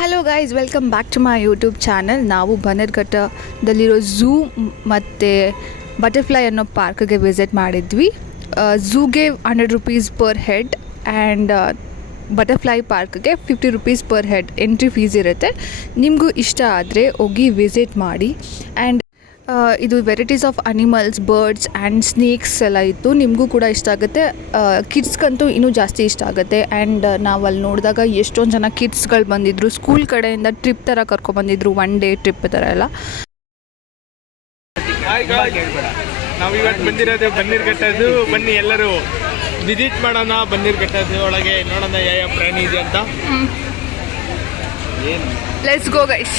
Hello guys, welcome back to my YouTube channel. ನಾವು ಬನ್ನೇರುಘಟ್ಟದಲ್ಲಿರೋ zoo ಮತ್ತು ಬಟರ್ಫ್ಲೈ ಅನ್ನೋ ಪಾರ್ಕ್ಗೆ ವಿಸಿಟ್ ಮಾಡಿದ್ವಿ. ಝೂಗೆ 100 rupees per head and butterfly ಪಾರ್ಕ್ಗೆ 50 rupees per head entry fees ಇರುತ್ತೆ. ನಿಮಗೂ ಇಷ್ಟ ಆದರೆ ಹೋಗಿ ವಿಸಿಟ್ ಮಾಡಿ. ಆ್ಯಂಡ್ ಇದು varieties of animals, birds and snakes ಎಲ್ಲ ಇತ್ತು. ನಿಮಗೂ ಕೂಡ ಇಷ್ಟ ಆಗುತ್ತೆ. ಕಿಡ್ಸ್ಗಂತೂ ಇನ್ನೂ ಜಾಸ್ತಿ ಇಷ್ಟ ಆಗುತ್ತೆ. ಆ್ಯಂಡ್ ನಾವು ಅಲ್ಲಿ ನೋಡಿದಾಗ ಎಷ್ಟೊಂದು ಜನ ಕಿಡ್ಸ್ಗಳು ಬಂದಿದ್ದರು. ಸ್ಕೂಲ್ ಕಡೆಯಿಂದ ಟ್ರಿಪ್ ಥರ ಕರ್ಕೊಬಂದಿದ್ರು, 1 ಡೇ ಟ್ರಿಪ್ ಥರ ಎಲ್ಲ. ನಾವು ಇವತ್ತು ಬಂದಿರೋದು ಬನ್ನೇರುಘಟ್ಟದ್ದು. ಬನ್ನಿ ಎಲ್ಲರೂ ವಿಸಿಟ್ ಮಾಡೋಣ. ಬನ್ನೇರುಘಟ್ಟದ ಒಳಗೆ ನೋಡೋಣ ಯಾವ ಪ್ರಾಣಿ ಇದೆ ಅಂತ. Let's go guys.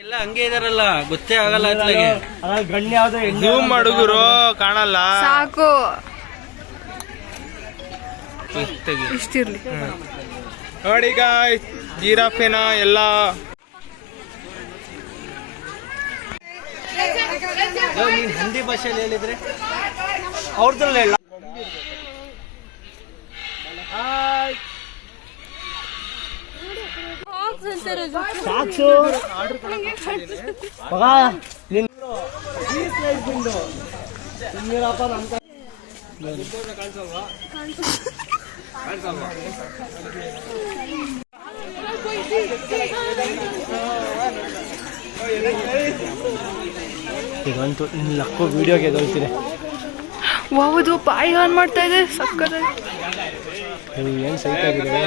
ಎಲ್ಲ ಹಂಗೆ ಇದಾರಲ್ಲ, ಗೊತ್ತೇ ಆಗಲ್ಲ. ಝೂಮ್ ಮಾಡುಗುರು ಕಾಣಲ್ಲ. ಸಾಕು, ಇಷ್ಟಿರ್ಲಿ ನೋಡಿ ಗಾಯ್ಸ್, ಜಿರಾಫೆನ ಎಲ್ಲ ನೀನ್ ಹಿಂದಿ ಭಾಷೆಯಲ್ಲಿ ಹೇಳಿದ್ರೆ ಅವ್ರದ್ರಲ್ಲಿ ಹೇಳ. ಸಾಕ್ಷು ಈಗಂತೂ ನಿನ್ನ ಲಕ್ಕೋ ವಿಡಿಯೋಗೆ ಎದೊಳ್ತೀನಿ. ಹೌದು, ಬಾಯಿ ಆನ್ ಮಾಡ್ತಾ ಇದೆ ಸಕ್ಕತ್ತಾಗಿ. ಏನು ಸೈಟ್ ಆಗಿದೆ.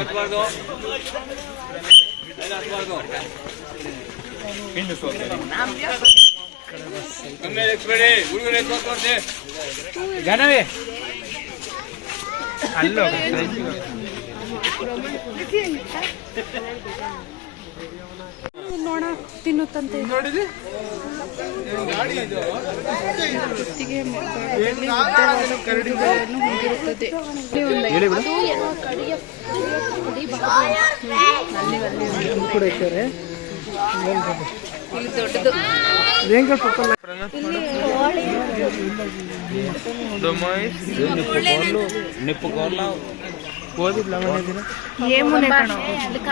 ಜನವೇ ಅಲ್ಲೋ ನೋಡ ತಿನ್ನುತ್ತಂತೆ. ನೋಡಿದ್ರಿ ಹೊಂದಿರುತ್ತದೆ.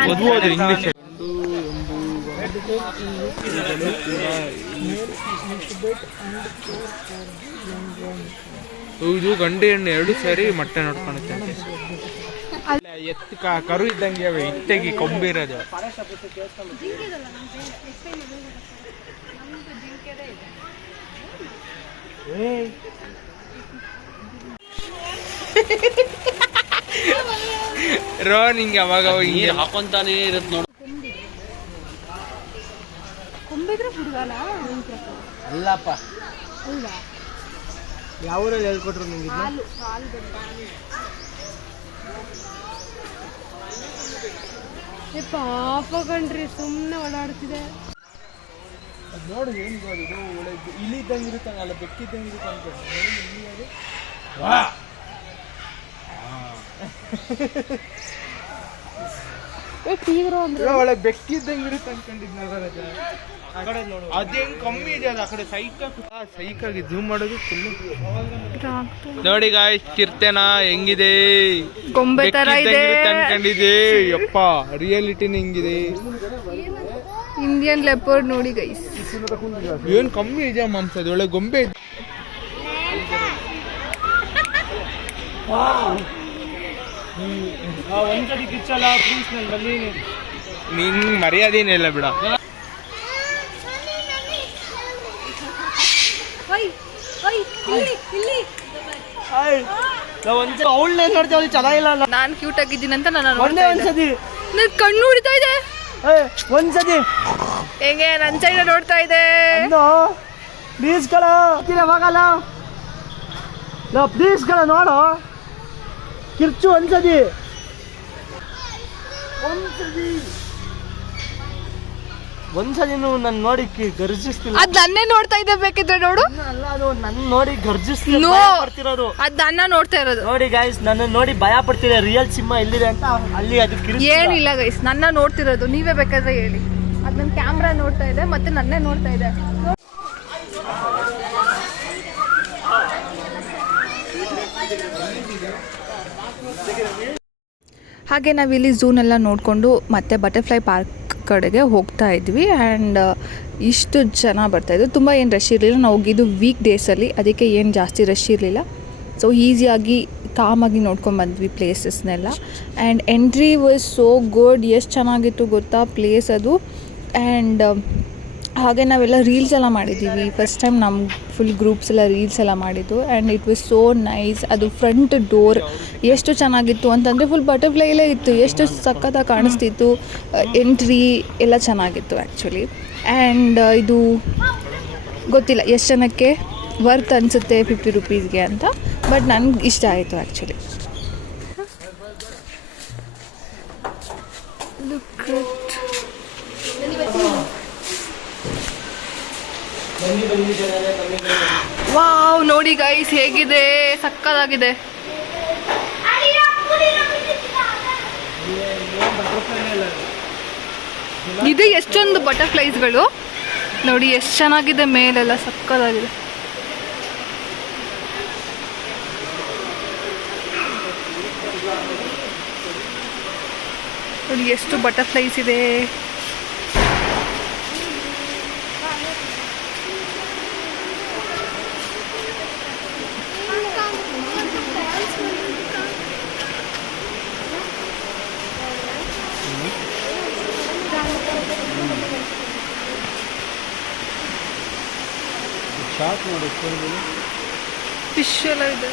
ದೊಡ್ಡದು ಇಂಗ್ಲಿಷ್. ಇದು ಗಂಡು ಹೆಣ್ಣು 2 ಸೇರಿ ಮೊಟ್ಟೆ ನೋಡ್ಕೊಳುತ್ತೆ. ಎತ್ತು ಕರು ಇದ್ದಂಗೆ ಅವೆ, ಇಟ್ಟೆಗಿ ಕೊಂಬಿರೋದು. ರೋ ನಿಂಗೆ ಅವಾಗ ಹಾಕೊಂತಾನೆ ಇರತ್ ನೋಡ. ಅಲ್ಲಪ್ಪ, ಯಾವ ಊರಲ್ಲಿ ಹೇಳ್ಕೊಟ್ರು ನಿಂಗೆ? ಪಾಪ ಕಣ್ರಿ, ಸುಮ್ಮನೆ ಓಡಾಡ್ತಿದೆ. ನೋಡು ಏನು ಇದು ಒಳ್ಳೆ ಇಲಿ ಇದ್ದಂಗೆ ಇರುತ್ತಲ್ಲ, ಬೆಕ್ಕಿದ್ದಂಗೆ ಇರುತ್ತೆ ಅನ್ಕೊಂಡು. ಒಳ್ಳೆ ಬೆಕ್ಕಿದ್ದಂಗೆ ಇರುತ್ತೆ ಅನ್ಕೊಂಡಿದ್ನಲ್ಲ. ಅದೇ ಕಮ್ಮಿ ಇದೆ, ಅದು ಆ ಕಡೆ ಸೈಕಾಗಿ ಝೂಮ್ ಮಾಡೋದು ಫುಲ್. ನೋಡಿ ಗಾಯ್ಸ್, ಚಿರತೆನ ಹೆಂಗಿದೆ, ಗೊಂಬೆ ತರ ಇದೆ ಅನ್ಕೊಂಡಿದೆ. ಯಪ್ಪ, ರಿಯಾಲಿಟಿನ ಹೆಂಗಿದೆ. ಇಂಡಿಯನ್ ಲೆಪರ್ಡ್ ನೋಡಿ ಗೈಸ್, ಏನ್ ಕಮ್ಮಿ ಇದೆ ಮಾಂಸದ ಒಳ್ಳೆ ಗೊಂಬೆ ಇದೆ. ಒಂದ್ಸರಿ ಕಿಚ್ಚಲ್ಲ ಪ್ಲೀಸ್, ನಾನು ಬಲ್ಲಿ ನಿನ್ ಮರ್ಯಾದೇನಿಲ್ಲ ಬಿಡ. ಅವಳನ್ನೇ ನೋಡ್ತೀವಿ, ಚೆನ್ನಾಗಿಲ್ಲ. ನಾನ್ ಕ್ಯೂಟ್ ಆಗಿದ್ದೀನಿ ಅಂತ ನಾನು ಒಂದ್ಸತಿ ಕಣ್ಣು ಹೊಡಿತಾ ಇದೆ. ಒಂದ್ಸತಿ ಹೆಂಗೆ ನನ್ನ ಸೈಡ್ ನೋಡ್ತಾ ಇದೆ. ಪ್ಲೀಸ್ ಕಳ ಹೋಗಲ್ಲ, ಪ್ಲೀಸ್ ಕಳ ನೋಡು. ಕಿರ್ಚು ಒಂದ್ಸತಿ ಒಂದ್ಸಲಿನೂ ನನ್ನ ನೋಡಿ ಗರ್ಜಿಸ್ತಿಲ್ಲ. ಅದ್ ನನ್ನೇ ನೋಡ್ತಾ ಇದ್ದೆ, ಬೇಕಿದ್ರೆ ನೋಡು. ಅಲ್ಲ, ಅದು ನನ್ನ ನೋಡಿ ಗರ್ಜಿಸ್ತಿಲ್ಲ, No. ಭಯ ಪಡ್ತಿರೋದು. ಅದ್ ನನ್ನ ನೋಡ್ತಾ ಇರೋದು. ನೋಡಿ ಗೈಸ್, ನನ್ನ ನೋಡಿ ಭಯ ಪಡ್ತಿದೆ. ರಿಯಲ್ ಸಿಂಹ ಎಲ್ಲಿದೆ ಅಂತ ಅಲ್ಲಿ ಅದಕ್ಕೆ ಏನಿಲ್ಲ ಗೈಸ್, ನನ್ನ ನೋಡ್ತಿರೋದು. ನೀವೇ ಬೇಕಾದ್ರೆ ಹೇಳಿ. ಅದ್ ನನ್ನ ಕ್ಯಾಮ್ರಾ ನೋಡ್ತಾ ಇದೆ ಮತ್ತೆ ನನ್ನೇ ನೋಡ್ತಾ ಇದೆ. ಹಾಗೆ ನಾವಿಲ್ಲಿ ಝೂನೆಲ್ಲ ನೋಡಿಕೊಂಡು ಮತ್ತೆ ಬಟರ್ಫ್ಲೈ ಪಾರ್ಕ್ ಕಡೆಗೆ ಹೋಗ್ತಾ ಇದ್ವಿ. ಆ್ಯಂಡ್ ಇಷ್ಟು ಜನ ಬರ್ತಾಯಿದ್ರು. ತುಂಬ ಏನು ರಶ್ ಇರಲಿಲ್ಲ. ನಾವು ಹೋಗಿದ್ದು ವೀಕ್ ಡೇಸಲ್ಲಿ, ಅದಕ್ಕೆ ಏನು ಜಾಸ್ತಿ ರಶ್ ಇರಲಿಲ್ಲ. ಸೊ ಈಸಿಯಾಗಿ ಕಾಮಾಗಿ ನೋಡ್ಕೊಂಡ್ಬಂದ್ವಿ ಪ್ಲೇಸಸ್ನೆಲ್ಲ. And entry was so good. ಎಷ್ಟು ಚೆನ್ನಾಗಿತ್ತು ಗೊತ್ತಾ ಪ್ಲೇಸ್ ಅದು. ಆ್ಯಂಡ್ ಹಾಗೆ ನಾವೆಲ್ಲ ರೀಲ್ಸ್ ಎಲ್ಲ ಮಾಡಿದ್ದೀವಿ. ಫಸ್ಟ್ ಟೈಮ್ ನಮ್ಮ ಫುಲ್ ಗ್ರೂಪ್ಸ್ ಎಲ್ಲ ರೀಲ್ಸ್ ಎಲ್ಲ ಮಾಡಿದ್ದು. And it was so nice. ಅದು ಫ್ರಂಟ್ ಡೋರ್ ಎಷ್ಟು ಚೆನ್ನಾಗಿತ್ತು ಅಂತಂದರೆ ಫುಲ್ ಬಟರ್ಫ್ಲೈಲೇ ಇತ್ತು. ಎಷ್ಟು ಸಖತ್ತಾಗಿ ಕಾಣಿಸ್ತಿತ್ತು. ಎಂಟ್ರಿ ಎಲ್ಲ ಚೆನ್ನಾಗಿತ್ತು ಆ್ಯಕ್ಚುಲಿ. ಆ್ಯಂಡ್ ಇದು ಗೊತ್ತಿಲ್ಲ ಎಷ್ಟು ಜನಕ್ಕೆ ವರ್ತ್ ಅನಿಸುತ್ತೆ 50 ರೂಪೀಸ್ಗೆ ಅಂತ, ಬಟ್ ನನಗೆ ಇಷ್ಟ ಆಯಿತು ಆ್ಯಕ್ಚುಲಿ. ವಾವ್, ನೋಡಿ ಗೈಸ್ ಹೇಗಿದೆ, ಸಕ್ಕತ್ತಾಗಿದೆ. ಇದು ಎಷ್ಟೊಂದು ಬಟರ್ಫ್ಲೈಸ್ಗಳು ನೋಡಿ, ಎಷ್ಟು ಚೆನ್ನಾಗಿದೆ. ಮೇಲೆಲ್ಲ ಸಕ್ಕತ್ತಾಗಿದೆ. ನೋಡಿ ಎಷ್ಟು ಬಟರ್ಫ್ಲೈಸ್ ಇದೆ. ಫಿಶ್ ಎಲ್ಲ ಇದೆ.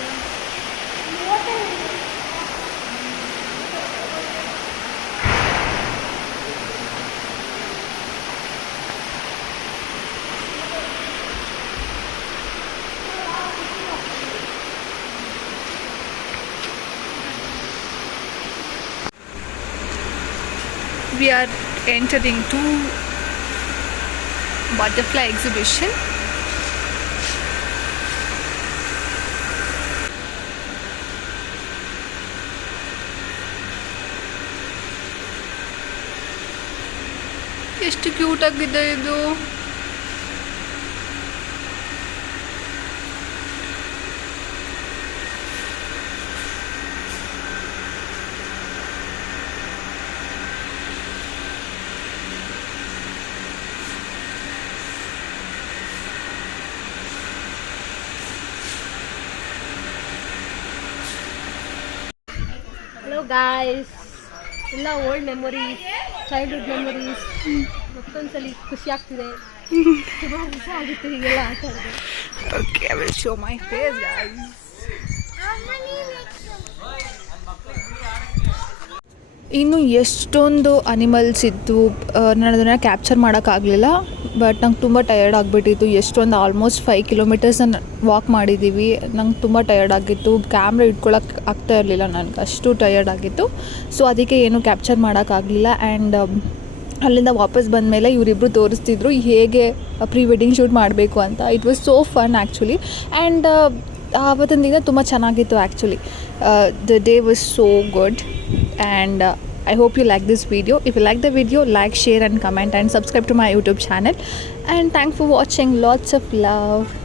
We are entering to butterfly exhibition. ಎಷ್ಟು ಕ್ಯೂಟ್ ಆಗಿದೆ ಇದು. ಹಲೋ ಗಾಯ್ಸ್, ಎಲ್ಲ ಓಲ್ಡ್ ಮೆಮೊರೀಸ್, ಚೈಲ್ಡ್ಹುಡ್ ಮೆಮೊರೀಸ್. ಮತ್ತೊಂದ್ಸಲಿ ಖುಷಿ ಆಗ್ತಿದೆ. ತುಂಬ ಖುಷಿ ಆಗುತ್ತೆ ಹೀಗೆಲ್ಲ ಆಟ ಆಡಿದ್ರೆ. Okay, I will show my face, guys. ಇನ್ನು ಎಷ್ಟೊಂದು ಅನಿಮಲ್ಸ್ ಇತ್ತು. ನಾನು ಅದನ್ನು ಕ್ಯಾಪ್ಚರ್ ಮಾಡೋಕ್ಕಾಗಲಿಲ್ಲ. ಬಟ್ ನಂಗೆ ತುಂಬ ಟಯರ್ಡ್ ಆಗಿಬಿಟ್ಟಿತ್ತು. ಎಷ್ಟೊಂದು ಆಲ್ಮೋಸ್ಟ್ 5 ಕಿಲೋಮೀಟರ್ಸ್ ವಾಕ್ ಮಾಡಿದ್ದೀವಿ. ನಂಗೆ ತುಂಬ ಟಯರ್ಡ್ ಆಗಿತ್ತು. ಕ್ಯಾಮ್ರಾ ಇಟ್ಕೊಳ್ಳೋಕೆ ಆಗ್ತಾ ಇರಲಿಲ್ಲ ನನಗೆ, ಅಷ್ಟು ಟಯರ್ಡ್ ಆಗಿತ್ತು. ಸೊ ಅದಕ್ಕೆ ಏನು ಕ್ಯಾಪ್ಚರ್ ಮಾಡೋಕ್ಕಾಗಲಿಲ್ಲ. ಆ್ಯಂಡ್ ಅಲ್ಲಿಂದ ವಾಪಸ್ ಬಂದಮೇಲೆ ಇವರಿಬ್ಬರು ತೋರಿಸ್ತಿದ್ರು ಹೇಗೆ ಪ್ರೀ ವೆಡ್ಡಿಂಗ್ ಶೂಟ್ ಮಾಡಬೇಕು ಅಂತ. It was so fun actually. And ಆವತ್ತಿನ ದಿನ ತುಂಬ ಚೆನ್ನಾಗಿತ್ತು actually. The day was so good. And I hope you like this video. If you like the video, like, share and comment and subscribe to my YouTube channel. And thanks for watching. Lots of love.